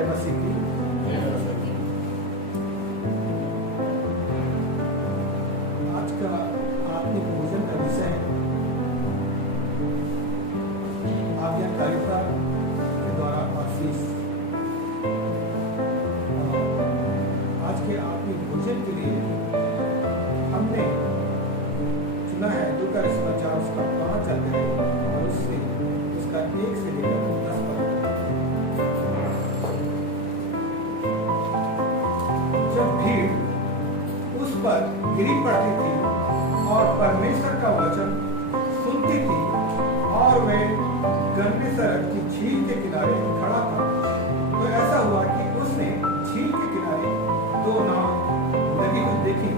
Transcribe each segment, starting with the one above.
जय मसीह की। आज का आत्मिक भोजन का विषय है आज्ञाकारिता के द्वारा आशीष। आज के आत्मिक भोजन के लिए हमने चुना है लूका समाचार उसका 5 अध्याय और उससे उसका 1 से लेकर 10 पद। जब भीड़ उस पर गिरी पड़ती थी और परमेश्वर का वचन सुनती थी और वे गन्नेसरत की झील के किनारे खड़ा था, तो ऐसा हुआ कि उसने झील के किनारे 2 नाव लगी हुई देखी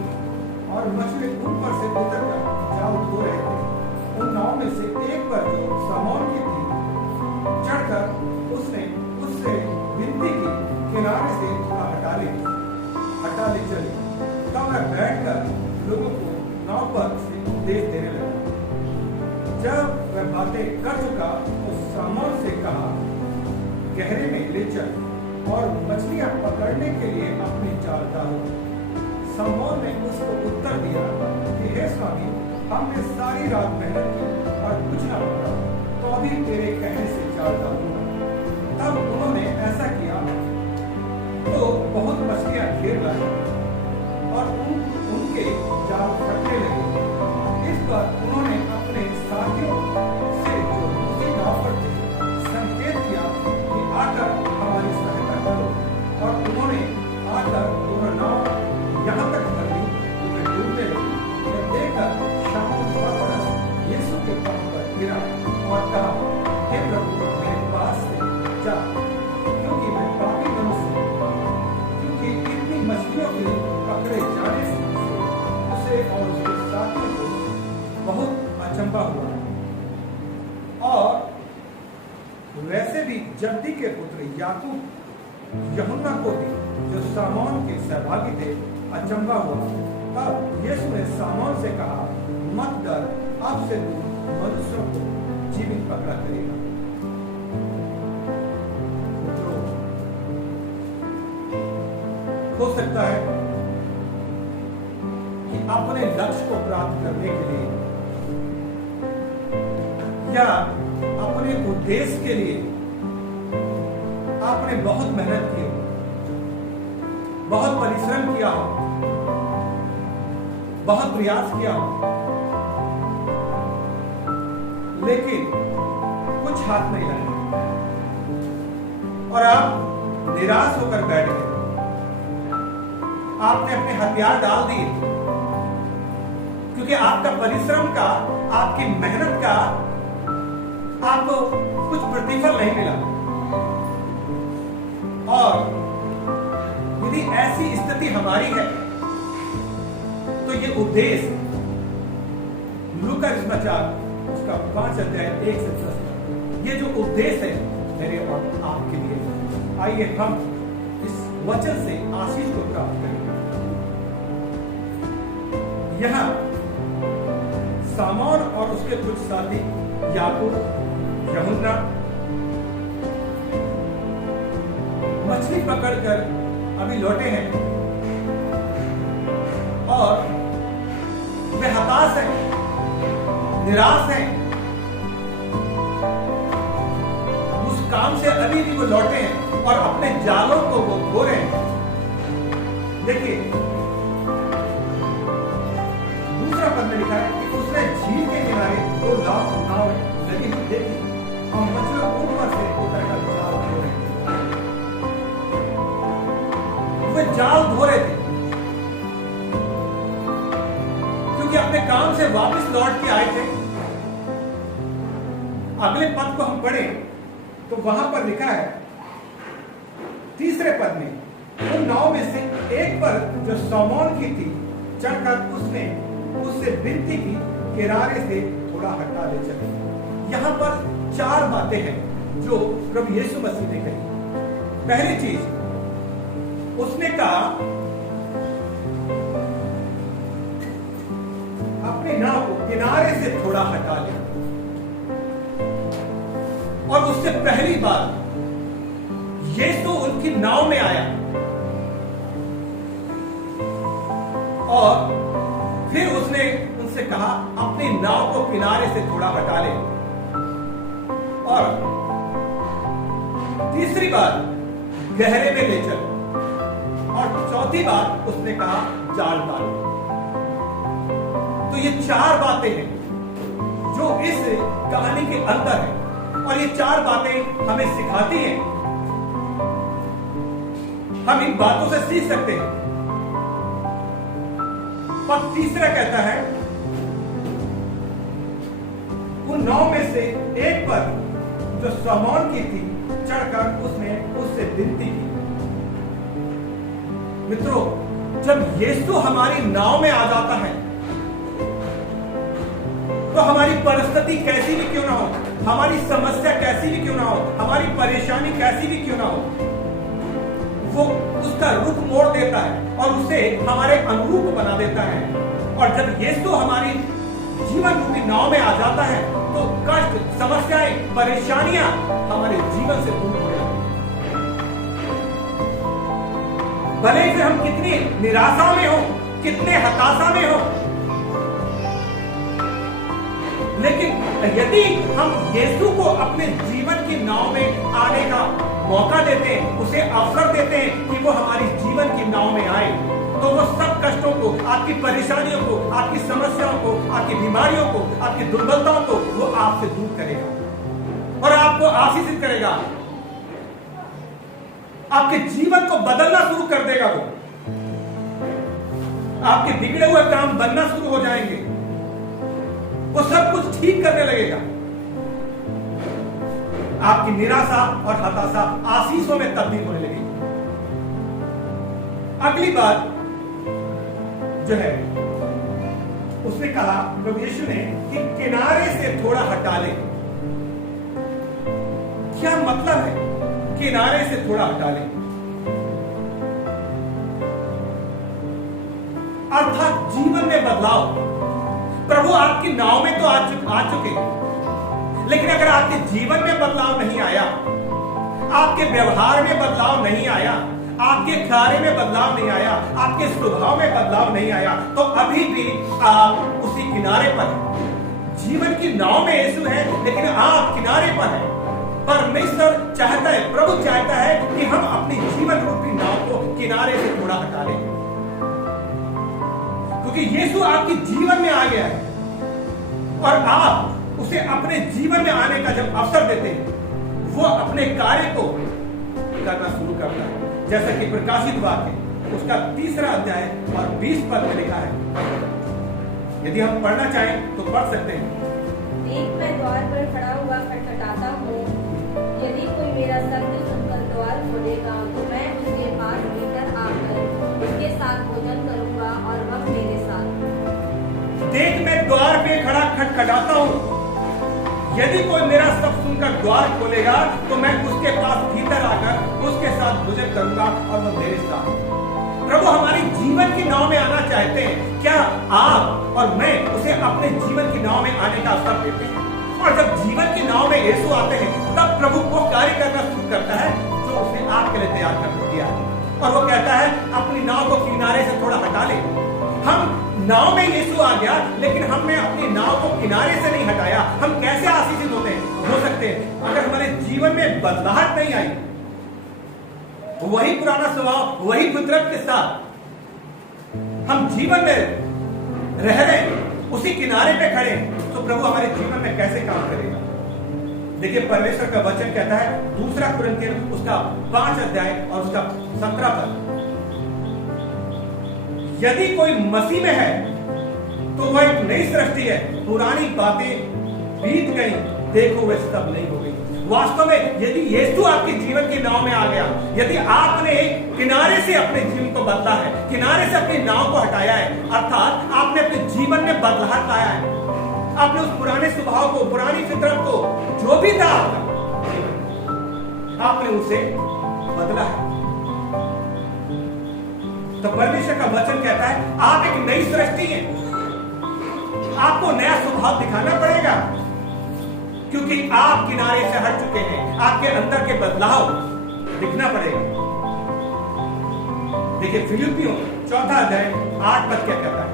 और मछली ऊपर से उतरकर जाल धो रहे थे। उन नाव में से एक पर जो सामोन की थी चढ़कर उसने उससे विनती की किनारे से हटा ले चली। तब वह बैठकर लोगों को नाव पर से उपदेश देने लगा। जब वह बातें कर चुका तो सामोन से कहा, गहरे में ले चल और मछलियां पकड़ने के लिए अपनी जाल डालो। सामोन ने उसको उत्तर दिया कि हे स्वामी, हमने सारी रात मेहनत की और कुछ न पकड़ा, तो अभी तेरे कहने से जाल डालूंगा। तब उन्होंने ऐसा किया तो बहुत मछलियां घेर लाई और उनके जाल फटने लगे। इस पर उन्होंने अपने साथियों से जो दूसरी नाव पर थे संकेत किया कि आकर हमारी सहायता करो, और उन्होंने आकर दोनों नाव यहाँ तक कर ली कि वे डूबने लगी। यह देखकर शाऊल वापस यीशु के पांव पर गिरा और कहा, हे प्रभु, मेरे पास से जा, क्योंकि मैं पापी मनुष्य हूं। क्योंकि इतनी मछलियों के पकड़े जाने से उसे और उसके साथियों को बहुत अचंभा हुआ। और वैसे भी जब्दी के पुत्र याकूब यूहन्ना को भी, जो सामोन के सहभागी थे, अचंभा हुआ। तब यीशु ने सामोन से कहा, मत डर, अब से तू मनुष्यों को जीवित पकड़ा करेगा। हो सकता है कि अपने लक्ष्य को प्राप्त करने के लिए या अपने उद्देश्य के लिए आपने बहुत मेहनत की हो, बहुत परिश्रम किया हो, बहुत प्रयास किया हो, लेकिन कुछ हाथ नहीं लगा और आप निराश होकर बैठ गए। आपने अपने हथियार डाल दिए क्योंकि आपका परिश्रम का, आपकी मेहनत का आपको कुछ प्रतिफल नहीं मिला। और यदि ऐसी स्थिति हमारी है तो ये उद्देश्य लूका समाचार उसका 5 अध्याय 1 से 10, ये जो उद्देश्य है मेरे और आपके लिए, आइए हम इस वचन से आशीष को प्राप्त करें। यहाँ सामोन और उसके कुछ साथी याकूब, यूहन्ना मछली पकड़कर अभी लौटे हैं और वे हताश हैं, निराश हैं। उस काम से अभी भी वो लौटे हैं और अपने जालों को वो धो रहे हैं। देखिए दूसरा पद में लिखा है कि उसने झील के किनारे 2 नाव लगी हुई देखी और मछलियां ऊपर से उतरकर जाल धो रहे थे। वे जाल धो रहे थे क्योंकि अपने काम से वापस लौट के आए थे। अगले पद को हम पढ़ें तो वहां पर लिखा है तीसरे पद में, उन नाव में से एक पर जो सामोन की थी चढ़कर उसने उससे विनती की, किनारे से थोड़ा हटा ले चले। यहां पर 4 बातें हैं जो प्रभु यीशु मसीह ने कही। पहली चीज उसने कहा, अपनी नाव को किनारे से थोड़ा हटा ले। और उससे पहली बात यीशु उनकी नाव में आया और फिर उसने उनसे कहा अपनी नाव को किनारे से थोड़ा हटा ले, और तीसरी बार गहरे में ले चल, और चौथी बार उसने कहा जाल डालो। तो ये 4 बातें हैं जो इस कहानी के अंदर है, और ये 4 बातें हमें सिखाती हैं। हम इन बातों से सीख सकते हैं। और तीसरा कहता है उन 9 में से एक पर जो शमौन की थी चढ़कर उसने उससे विनती की। मित्रों, जब यीशु हमारी नाव में आ जाता है तो हमारी परिस्थिति कैसी भी क्यों ना हो, हमारी समस्या कैसी भी क्यों ना हो, हमारी परेशानी कैसी भी क्यों ना हो, वो उसका रुख मोड़ देता है और उसे हमारे अनुरूप बना देता है। और जब यीशु हमारी जीवन रूपी नाव में आ जाता है तो कष्ट, समस्याएं, परेशानियां हमारे जीवन से दूर हो जाती हैं। भले ही हम कितनी निराशा में हो, कितने हताशा में हो, लेकिन यदि हम यीशु को अपने जीवन की नाव में आने का मौका देते हैं, उसे अवसर देते हैं कि वो हमारी जीवन की नाव में आए, तो वो सब कष्टों को, आपकी परेशानियों को, आपकी समस्याओं को, आपकी बीमारियों को, आपकी दुर्बलताओं को वो आपसे दूर करेगा और आपको आशीषित करेगा। आपके जीवन को बदलना शुरू कर देगा। वो आपके बिगड़े हुए काम बनना शुरू हो जाएंगे। वो सब कुछ ठीक करने लगेगा। आपकी निराशा और हताशा आशीषों में तब्दील होने लगेगी। अगली बात जो है, उसने कहा प्रभु यीशु ने कि किनारे से थोड़ा हटा ले। क्या मतलब है किनारे से थोड़ा हटा ले? अर्थात जीवन में बदलाव। प्रभु आपकी नाव में तो आ चुके, लेकिन अगर आपके जीवन में बदलाव नहीं आया, आपके व्यवहार में बदलाव नहीं आया, आपके कार्य में बदलाव नहीं आया, आपके स्वभाव में बदलाव नहीं आया, तो अभी भी आप उसी किनारे पर हैं। जीवन की नाव में यीशु है, लेकिन आप किनारे पर हैं। परमेश्वर चाहता है, प्रभु चाहता है कि हम अपनी जीवन रूपी नाव को किनारे से थोड़ा हटा लें, क्योंकि यीशु आपके जीवन में आ गया है और आप उसे अपने जीवन में आने का जब अवसर देते हैं, वो अपने कार्य को करना शुरू करता है। जैसा कि प्रकाशित वाक्य उसका 3 अध्याय और 20 पद में लिखा है। यदि हम पढ़ना चाहें तो पढ़ सकते हैं। देख, मैं द्वार पर खड़ा हुआ खटखटाता हूँ। यदि कोई मेरा शब्द सुनकर द्वार खोलेगा तो मैं उसके पास भीतर आकर उसके साथ भोजन करूंगा और वह मेरे साथ। देख, मैं द्वार पे खड़ा खटखटाता हूँ। यदि कोई मेरा शब्द सुनकर द्वार खोलेगा तो मैं उसके पास भीतर आकर उसके साथ भोजन करूंगा और वह मेरे साथ। प्रभु हमारी जीवन की नाव में आना चाहते हैं। क्या आप और मैं उसे अपने जीवन की नाव में आने का अवसर देते हैं? और जब जीवन की नाव में यीशु आते हैं, तब प्रभु वो कार्य करना शुरू करता है जो उसने आपके लिए तैयार कर दिया है। और वो कहता है अपनी नाव को किनारे से थोड़ा हटा ले। हम नाव में यीशु आ गया, लेकिन हमने अपनी नाव को किनारे से नहीं हटाया। हम कैसे आशीषित हो सकते हैं अगर हमारे जीवन में बदलाहट नहीं आई? वही पुराना स्वभाव, वही फितरत के साथ हम जीवन में रह रहे, उसी किनारे पे खड़े, तो प्रभु हमारे जीवन में कैसे काम करेगा? देखिए, परमेश्वर का वचन कहता है 2 कुरिन्थियों उसका 5 अध्याय और उसका 17 पद, यदि कोई मसीह में है तो वह एक नई सृष्टि है, पुरानी बातें बीत गई, देखो वे सब नई हो गई। वास्तव में यदि यीशु आपके जीवन की नाव में आ गया, यदि आपने किनारे से अपने जीवन को बदला है, किनारे से अपनी नाव को हटाया है, अर्थात आपने अपने जीवन में बदलाव लाया है, आपने उस पुराने स्वभाव को, पुरानी फितरत को, जो भी था आपने उसे बदला है, तो परमेश्वर का वचन कहता है आप एक नई सृष्टि हैं। आपको नया स्वभाव दिखाना पड़ेगा, क्योंकि आप किनारे से हट चुके हैं। आपके अंदर के बदलाव लिखना पड़ेगा। देखिए फिलिपियों 4 अध्याय 8 पद क्या कहता है,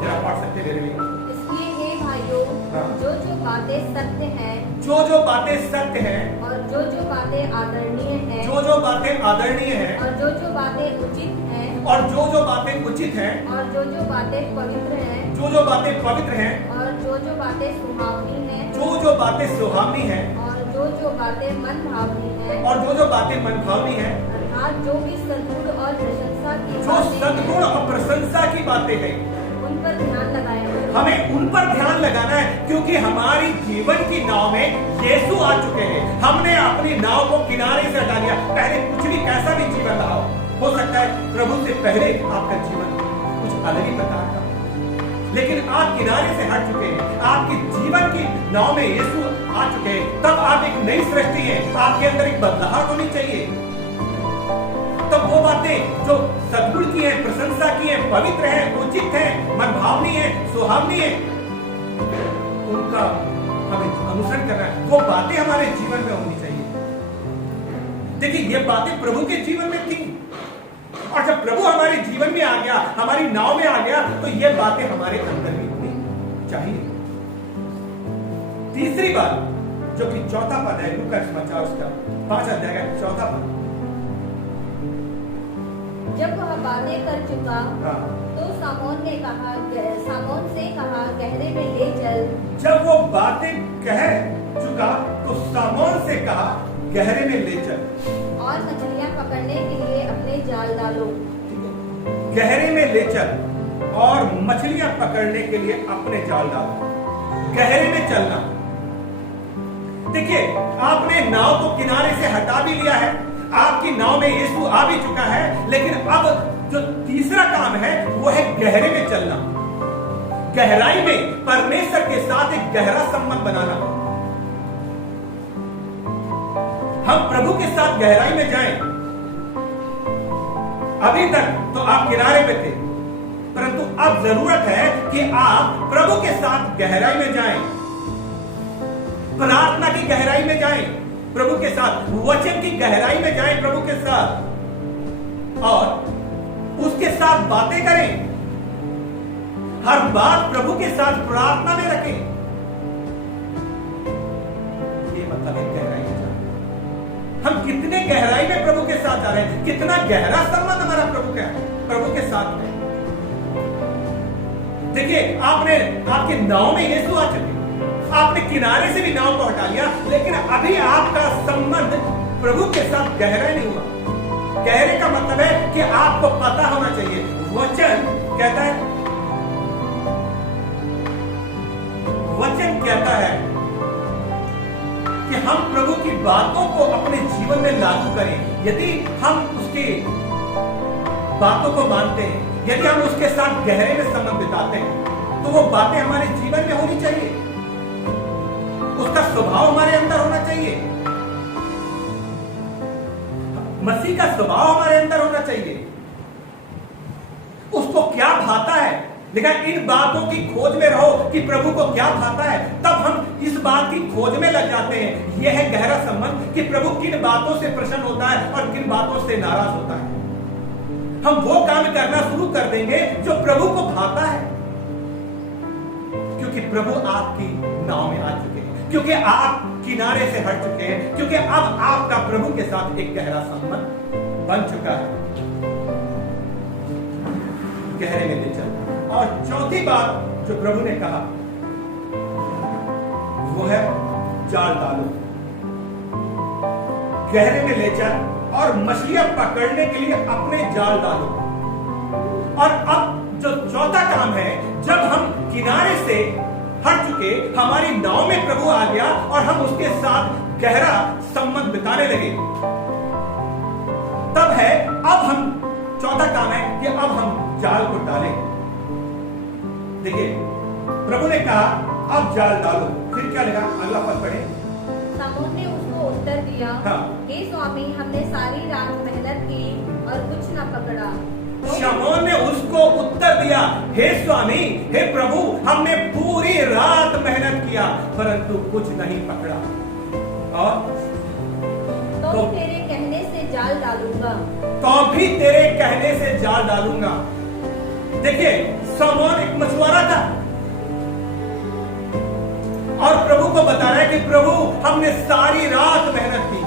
जरा पढ़ सकते मेरे लिए। इसलिए हे भाइयों, हाँ। जो बातें सत्य हैं, जो बातें सत्य हैं, और जो बातें आदरणीय हैं, जो बातें आदरणीय हैं, और जो बातें उचित हैं, और जो बातें उचित हैं, और जो बातें पवित्र हैं, जो बातें पवित्र हैं, और जो बातें सुहावनी हैं, जो बातें सुहावनी हैं, और जो बातें मन भावनी हैं, और जो बातें मनभावनी हैं, अर्थात जो भी सद्गुण और प्रशंसा की जो सद्गुण और प्रशंसा की बातें हैं, उन पर ध्यान लगाएं। हमें उन पर ध्यान लगाना है, क्योंकि हमारी जीवन की नाव में यीशु आ चुके हैं। हमने अपनी नाव को किनारे से हटा लिया। पहले कुछ भी कैसा भी जीवन रहा हो सकता है प्रभु से पहले आपका जीवन कुछ अलग ही प्रकार का, लेकिन आप किनारे से हट चुके हैं, आपके जीवन की नाव में यीशु आ चुके हैं। तब आप एक नई सृष्टि हैं, आपके अंदर एक बदलाव होनी चाहिए। तब वो बातें जो सद्गुण की है, प्रशंसा की है, पवित्र है, उचित है, मनभावनी है, सुहावनी है, उनका हमें अनुसरण करना है। वो बातें हमारे जीवन में होनी चाहिए। देखिए ये बातें प्रभु के जीवन में थी, और जब प्रभु हमारे जीवन में आ गया, हमारी नाव में आ गया, तो ये बातें हमारे अंदर भी होनी चाहिए। तीसरी बात जो कि 4 पद है, लूका समाचार उसका 5 अध्याय का 4 पद। जब वह बातें कर चुका, हाँ। तो सामोन से कहा, गहरे में ले चल। जब वो बातें कह चुका, तो सामोन से कहा, गहरे में ले चल, और मछलियां पकड़ने के लिए अपने जाल डालो। गहरे में ले चल और मछलियां पकड़ने के लिए अपने जाल डालो। गहरे में चलना। देखिए आपने नाव को किनारे से हटा भी लिया है, आपकी नाव में यीशु आ भी चुका है, लेकिन अब जो तीसरा काम है वो है गहरे में चलना। गहराई में परमेश्वर के साथ एक गहरा संबंध बनाना। हम प्रभु के साथ गहराई में जाएं। अभी तक तो आप किनारे पे थे, परंतु अब जरूरत है कि आप प्रभु के साथ गहराई में जाएं, प्रार्थना की गहराई में जाएं प्रभु के साथ, वचन की गहराई में जाएं प्रभु के साथ, और उसके साथ बातें करें। हर बात प्रभु के साथ प्रार्थना में रखें। ये मतलब है गहराई में जाना। हम कितने गहराई में प्रभु के साथ जा रहे हैं, कितना गहरा संबंध हमारा प्रभु के साथ में। देखिए आपके नाव में यीशु आ चुके, आपने किनारे से भी नाव को हटा लिया, लेकिन अभी आपका संबंध प्रभु के साथ गहरा नहीं हुआ। गहरे का मतलब है कि आपको पता होना चाहिए। वचन कहता है कि हम प्रभु की बातों को अपने जीवन में लागू करें। यदि हम उसकी बातों को मानते हैं, यदि हम उसके साथ गहरे में संबंध बिताते हैं, तो वो बातें हमारे जीवन में होनी चाहिए, उसका स्वभाव हमारे अंदर होना चाहिए, मसीह का स्वभाव हमारे अंदर होना चाहिए। उसको क्या भाता है, देखा, इन बातों की खोज में रहो कि प्रभु को क्या भाता है, तब हम इस बात की खोज में लग जाते हैं। यह है गहरा संबंध कि प्रभु किन बातों से प्रसन्न होता है और किन बातों से नाराज होता है। हम वो काम करना शुरू कर देंगे जो प्रभु को भाता है, क्योंकि प्रभु आपकी नाव में आ चुके हैं, क्योंकि आप किनारे से हट चुके हैं, क्योंकि अब आपका प्रभु के साथ एक गहरा संबंध बन चुका है। गहरे में ले चल। और चौथी बात जो प्रभु ने कहा वो है जाल डालो, गहरे में ले चल और मछलियां पकड़ने के लिए अपने जाल डालो। और अब जो चौथा काम है, जब हम किनारे से हट चुके, हमारी नाव में प्रभु आ गया और हम उसके साथ गहरा संबंध बिताने लगे, तब है अब हम चौथा काम है कि अब हम जाल को डालें। देखिए प्रभु ने कहा अब जाल डालो, फिर क्या लगा, अगला पद पढ़े। सामोन ने उसको उत्तर दिया, हे स्वामी, हमने सारी रात मेहनत की और कुछ न पकड़ा। शमौन ने उसको उत्तर दिया, हे स्वामी, हे प्रभु, हमने पूरी रात मेहनत किया परंतु कुछ नहीं पकड़ा। और तो तेरे कहने से जाल डालूंगा। तो भी तेरे कहने से जाल डालूंगा। देखिए, समौन एक मछुआरा था और प्रभु को बता रहा है कि प्रभु हमने सारी रात मेहनत की।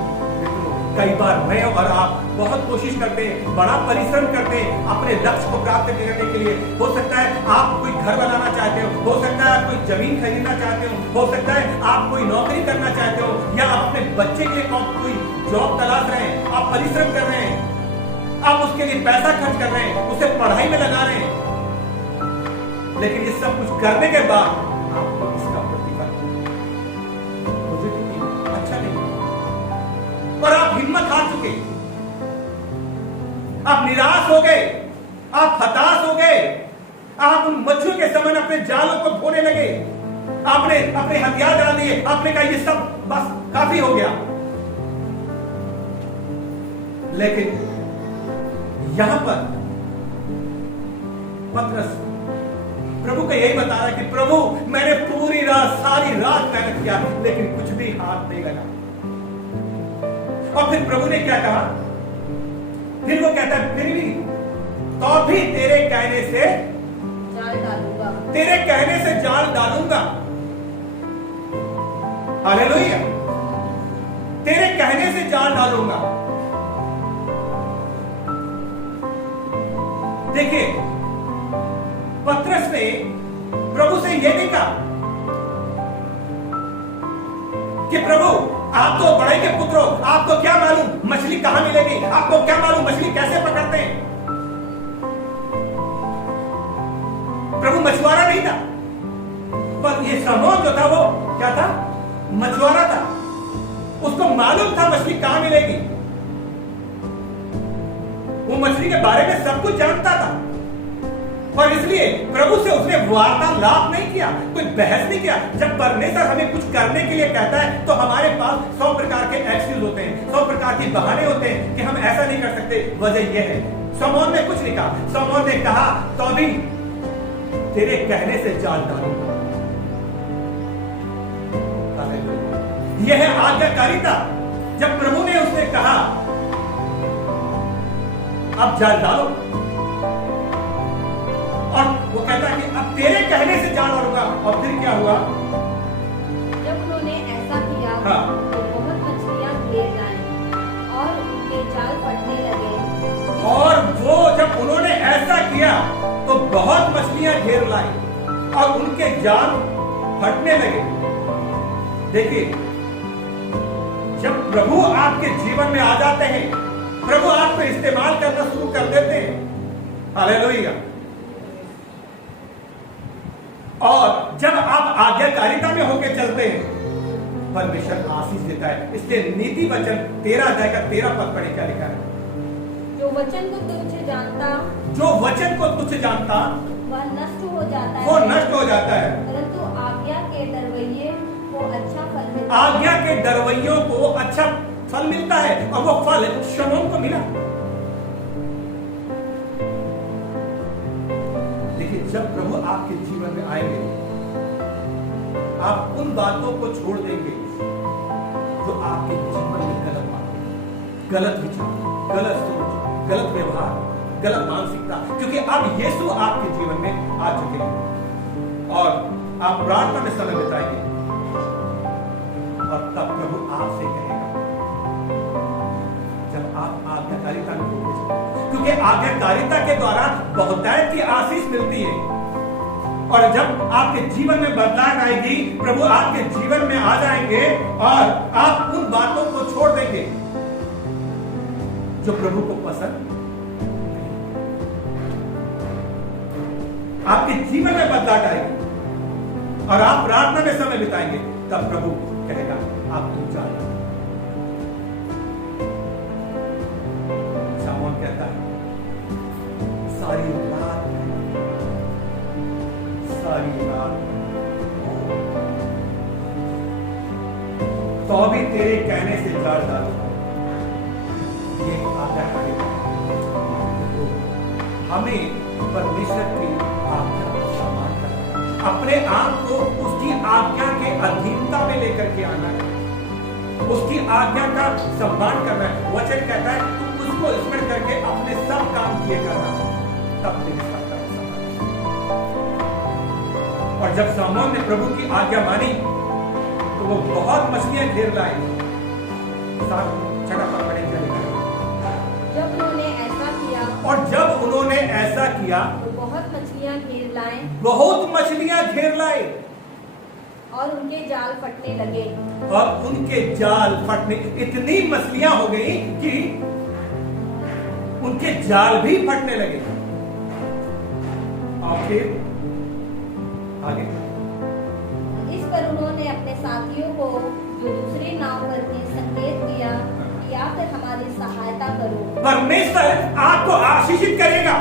कई बार मैं और आप बहुत कोशिश करते हैं, बड़ा परिश्रम करते हैं अपने लक्ष्य को प्राप्त करने के लिए। हो सकता है आप कोई घर बनाना चाहते हो सकता है आप कोई जमीन खरीदना चाहते हो सकता है आप कोई नौकरी करना चाहते हो, या आप अपने बच्चे के लिए कोई जॉब तलाश रहे हैं, आप परिश्रम कर रहे हैं, आप उसके लिए पैसा खर्च कर रहे हैं, उसे पढ़ाई में लगा रहे हैं, लेकिन ये सब कुछ करने के बाद आपको इसका प्रतिफल अच्छा नहीं, और आप हिम्मत हार चुके, आप निराश हो गए, आप हताश हो गए, आप उन मच्छियों के समान अपने जालों को धोने लगे, आपने अपने हथियार डाल दिए, आपने कहा ये सब बस काफी हो गया। लेकिन यहां पर पतरस प्रभु को यही बता रहा है कि प्रभु मैंने पूरी रात सारी रात मेहनत किया, लेकिन कुछ भी हाथ नहीं लगा। और फिर प्रभु ने क्या कहा, फिर वो कहता है फिर भी तो भी तेरे कहने से जाल डालूंगा, तेरे कहने से जाल डालूंगा। हालेलुया, तेरे कहने से जाल डालूंगा। देखिए, पतरस ने प्रभु से यह नहीं कहा कि प्रभु आप तो बड़े के पुत्र हो, आपको क्या मालूम मछली कहां मिलेगी, आपको क्या मालूम मछली कैसे पकड़ते हैं। प्रभु मछुआरा नहीं था, पर ये समौन जो था वो क्या था, मछुआरा था। उसको मालूम था मछली कहां मिलेगी, वो मछली के बारे में सब कुछ जानता था, और इसलिए प्रभु से उसने वार्तालाप नहीं किया, कोई बहस नहीं किया। जब परमेश्वर हमें कुछ करने के लिए कहता है तो हमारे पास 100 प्रकार के एक्सक्यूज होते हैं, 100 प्रकार के बहाने होते हैं कि हम ऐसा नहीं कर सकते। वजह यह है, समौन ने कुछ नहीं कहा, समौन ने कहा तो भी तेरे कहने से जाल डालूंगा। यह है आज्ञाकारिता। जब प्रभु ने उसने कहा अब जाल डालो, और वो कहता है कि अब तेरे कहने से जाल डालूंगा। और फिर क्या हुआ, जब उन्होंने ऐसा किया हाँ। तो बहुत मछलियां घेर लाईं और उनके जाल फटने लगे। और वो जब उन्होंने ऐसा किया तो बहुत मछलियां घेर लाई और उनके जाल फटने लगे। देखिए, जब प्रभु आपके जीवन में आ जाते हैं, प्रभु आपको इस्तेमाल करना शुरू कर देते हैं। हालेलुया। और जब आप आज्ञाकारिता में होकर चलते हैं, परमेश्वर आशीष देता है। इसलिए नीति वचन 13 अध्याय का 13 पद पढ़े, क्या लिखा है, जो वचन को तुच्छ जानता, जो वचन को तुच्छ जानता वह नष्ट हो जाता है, वो नष्ट हो जाता है, परंतु आज्ञा के डरवैये को अच्छा फल मिलता है। आज्ञा के डरवैयों को अच्छा फल मिलता है, और वो फल शमौन को मिला। देखिए, जब प्रभु आपके जीवन में आएंगे, आप उन बातों को छोड़ देंगे जो आपके जीवन में गलत बातें, गलत विचार, गलत सोच, गलत व्यवहार, गलत मानसिकता, क्योंकि अब यीशु आपके जीवन में आ चुके हैं और आप प्रार्थना में समय बिताएंगे, और तब प्रभु आपसे कहेगा, जब आप आज्ञाकारिता में होंगे, क्योंकि आज्ञाकारिता के द्वारा बहुतायत की आशीष मिलती है। और जब आपके जीवन में बदलाव आएगी, प्रभु आपके जीवन में आ जाएंगे और आप उन बातों को छोड़ देंगे जो प्रभु को पसंद नहीं। आपके जीवन में बदलाव आएगी और आप प्रार्थना में समय बिताएंगे, तब प्रभु कहेगा आप ऊंचा। सामोन कहता है सारी रात तो भी तेरे कहने से जाल डालूंगा। ये आज्ञाकारिता है। हमें परमेश्वर की आज्ञा का सम्मान करना, अपने आप को उसकी आज्ञा के अधीनता में लेकर के आना है, उसकी आज्ञा का सम्मान करना है। वचन कहता है तू ये करना, तब तेरे साथ का और जब सामोन ने प्रभु की आज्ञा मानी तो वो बहुत मछलियां घेर लाए। छठा पद पढ़े चलेगा। जब उन्होंने ऐसा किया और जब उन्होंने ऐसा किया तो बहुत मछलियां घेर लाए बहुत मछलियां घेर लाए और उनके जाल फटने लगे। और उनके जाल फटने, इतनी मछलियां हो गई कि उनके जाल भी फटने लगे। और फिर आगे इस पर उन्होंने अपने साथियों को जो दूसरी नाव पर थे संकेत दिया कि आकर हमारी सहायता करो। परमेश्वर आपको आशीषित करेगा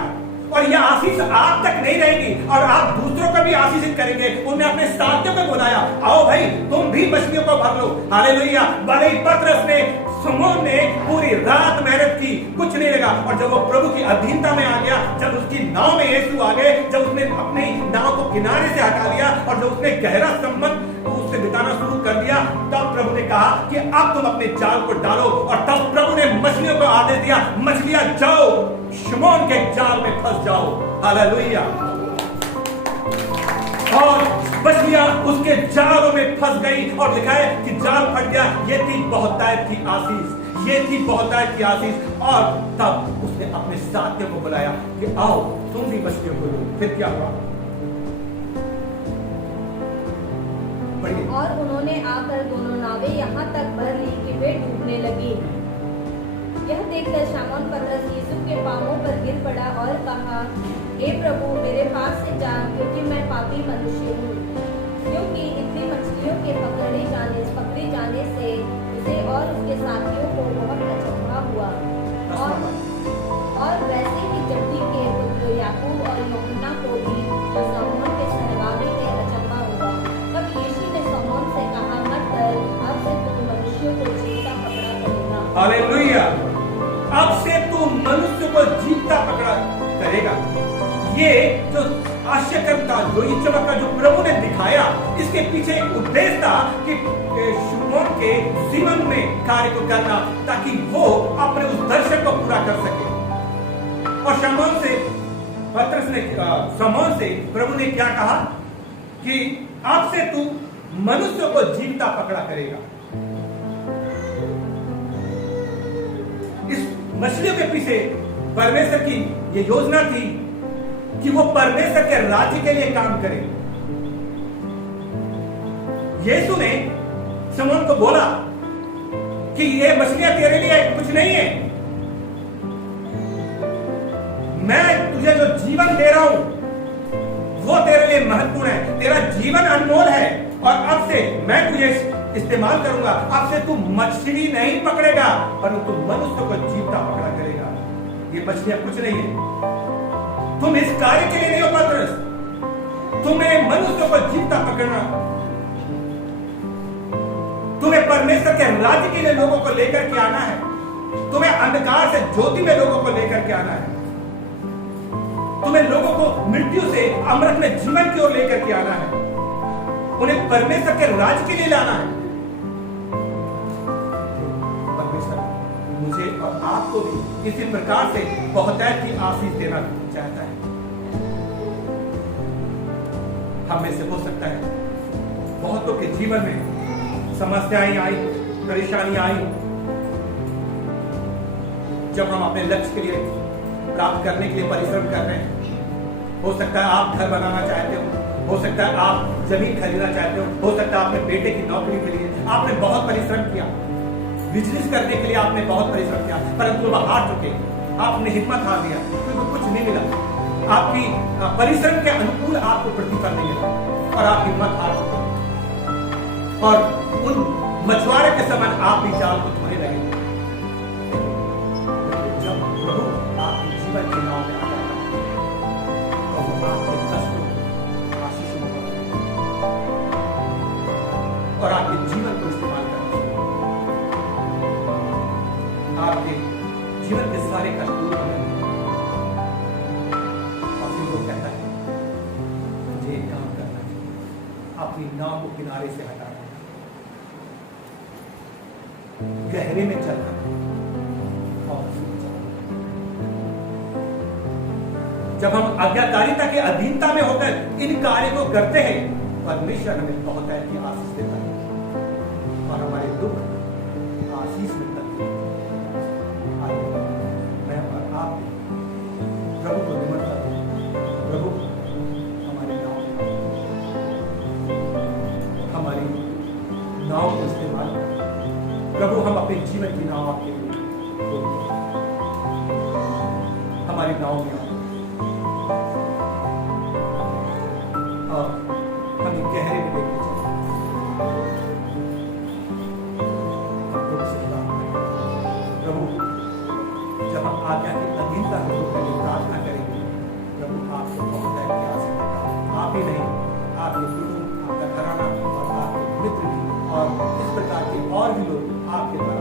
और यह आशीष आप तक नहीं रहेगी और आप दूसरों को भी आशीषित करेंगे। उन्होंने अपने साथियों को बुलाया, आओ भाई तुम भी मछलियों को भर लो। हालेलुया। भले ही पतरस ने, शमौन ने पूरी रात मेहनत की, कुछ नहीं लगा। और जब वो प्रभु की अधीनता में आ गया, जब उसकी नाव में यीशु आ गए, जब उसने अपनी नाव को किनारे से हटा लिया और जब उसने गहरा संबंध उससे बिताना शुरू कर दिया, तब प्रभु ने कहा कि अब तुम अपने जाल को डालो। और तब प्रभु ने मछलियों को आदेश दिया, मछलियां जाओ शमौन के जाल में फंस जाओ। हालेलुया। और मछलियां उसके जालों में फंस गई और लिखा है कि जाल फट गया। ये थी बहुतायत की आशीष, ये थी बहुतायत की आशीष। और तब उसने अपने साथियों को बुलाया कि आओ तुम भी मछलियों को लो। फिर क्या हुआ? और उन्होंने आकर दोनों नावें यहाँ तक भर ली कि वे डूबने लगी। यह देखकर शमौन पतरस यीशु के पांवों पर गिर पड़ा और कहा, हे प्रभु मेरे पास से जा, क्योंकि मैं पापी मनुष्य हूँ। क्योंकि इतनी मछलियों के पकड़े जाने से उसे और उसके साथियों को बहुत अचंभा हुआ। और वैसे ही जब्दी के पुत्र याकूब और यूहन्ना को भी, जो शमौन के सहभागी थे, अचंभा हुआ। तब यीशु ने शमौन से कहा, मत डर, अब से तू मनुष्यों को जीता पकड़ा करेगा। हालेलुया। अब से तू मनुष्य को जीता पकड़ा करेगा। ये जो आश्चर्य था, जो ये चमत्कार जो प्रभु ने दिखाया, इसके पीछे एक उद्देश्य था कि शमौन के जीवन में कार्य को करना, ताकि वो अपने उस दर्शन को पूरा कर सके। और शमौन से पतरस ने, शमौन से प्रभु ने क्या कहा कि अब से तू मनुष्य को जीता पकड़ा करेगा। इस मछलियों के पीछे परमेश्वर की ये योजना थी कि वो परमेश्वर के राज्य के लिए काम करे। यीशु ने शमौन को बोला कि ये मछलियां तेरे लिए कुछ नहीं है, मैं तुझे जो जीवन दे रहा हूं वो तेरे लिए महत्वपूर्ण है। तेरा जीवन अनमोल है और अब से मैं तुझे इस्तेमाल करूंगा। अब से तू मछली नहीं पकड़ेगा, परंतु मनुष्य को जीता पकड़ा करेगा। ये मछलियां कुछ नहीं है, तुम इस कार्य के लिए नहीं हो पतरस, तुम्हें मनुष्य को जीता पकड़ना, तुम्हें परमेश्वर के राज्य के लिए लोगों को लेकर के आना है, तुम्हें अंधकार से ज्योति में लोगों को लेकर के आना है, तुम्हें लोगों को मृत्यु से अमृत में जीवन की ओर लेकर के आना है, उन्हें परमेश्वर के राज्य के लिए लाना है। परमेश्वर मुझे और आपको भी इसी प्रकार से बहुतायत की आशीष देना चाहता है। हम में से हो सकता है बहुतों के जीवन में समस्याएं आई, परेशानियां आई, जब हम अपने लक्ष्य के लिए प्राप्त करने के लिए परिश्रम कर रहे हैं। हो सकता है आप घर बनाना चाहते हो सकता है आप जमीन खरीदना चाहते हो सकता है अपने बेटे की नौकरी के लिए आपने बहुत परिश्रम किया, बिजनेस करने के लिए आपने बहुत परिश्रम किया, परंतु वह हार चुके, आपने हिम्मत हार दिया क्योंकि कुछ नहीं मिला, आपकी परिश्रम के अनुकूल आपको प्रतिफल नहीं मिला और आप हिम्मत हार चुके और उन मछुआरे के समान आप भी जाल को धोने लगे। जब प्रभु आपके जीवन के नाव में आ जाता है तो वो आपके कष्टों को आशीष और आपके जीवन को इस्तेमाल करता है, आपके जीवन के सारे कष्ट दूर हो जाते हैं और फिर वो कहता है मुझे एक काम करना है, अपनी नाव को किनारे से हटाना, गहरे में चलना और जब हम आज्ञाकारिता के अधीनता में होकर इन कार्य को करते हैं, परमेश्वर हमें बहुत की आशीष देता है और हमारे दुख आशीष में तब्दील होते हैं। मैं और आप प्रभु को निमंत्रण दें, प्रभु हमारी नाव को इस्तेमाल करें। प्रभु हम अपने जीवन की नाव आपके लिए खोलें। हमारी नाव में आओ और हमें गहरे में लेके चलो। प्रभु जब हम आज्ञा की अधीनता में होकर प्रार्थना करेंगे, प्रभु आपको बहुत है कि आप ही नहीं, आपके कुटुंब, आपका घराना और आपके मित्र भी और इस प्रकार के और भी लोग आपके द्वारा